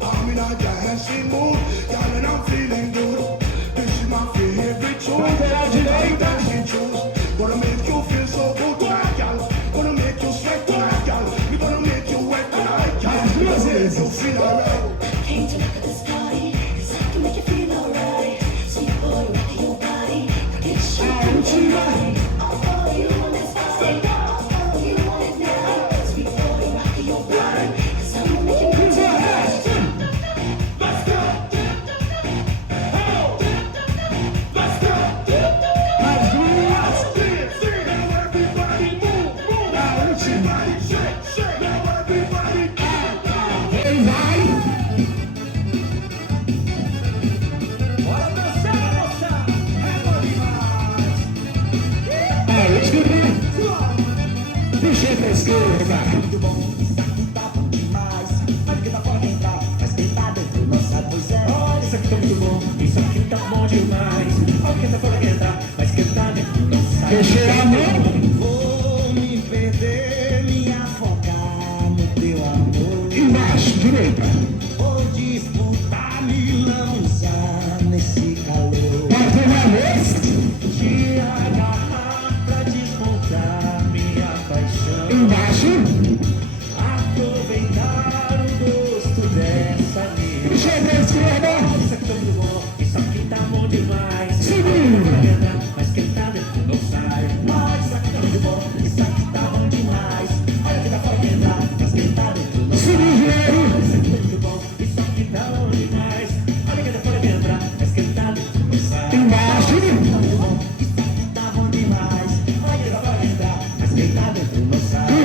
I'm in a dancing mood, girl, and I'm feeling good. This is my favorite tune. I'm dancing shoes. Gonna make you feel so good tonight, girl. Gonna make you sweat tonight, girl. We're gonna make you wet tonight, girl. Gonna make you feel alright. Came to look at this party, 'cause I can make you feel alright. Sweet boy, rock your body, get shaking tonight. Oh, you want this body, oh, you want it now. Sweet boy, rock your body, 'cause I'm gonna make you move tonight. Let's go. Oh, let's go. Now everybody move, move. Now everybody shake, shake. Now everybody Quem vai? Bora dançar, moça! É bom demais! Escrevi. Puxa pra esquerda. Muito bom, isso aqui tá bom demais. Olha que dá pra entrar, mas quem tá dentro não sabe, pois é. Olha, isso aqui tá muito bom, isso aqui tá bom demais. Olha quem tá fora entrar, mas quem tá dentro não sabe. Fechei a mão. Vou me perder, me afogar no teu amor. Embaixo, direita. Vou disputar, me lançar nesse calor. Bate uma vez. Te agarrar pra descontar minha paixão. Embaixo. Aproveitar o gosto dessa minha. Puxa pra esquerda. Isso aqui tá muito bom, isso aqui tá bom demais. Segundo. Vai entrar, mas quem tá dentro não sai. Isso aqui tá muito bom, isso aqui tá bom demais. Olha que dá pra entrar, mas quem tá dentro não sai. Segundo. Isso aqui tá muito bom, isso aqui tá bom demais. Olha que dá pra entrar, mas quem tá dentro não sai. Embaixo. Isso aqui tá muito bom, isso aqui tá bom demais. Olha que dá pra entrar, mas quem tá dentro não sai.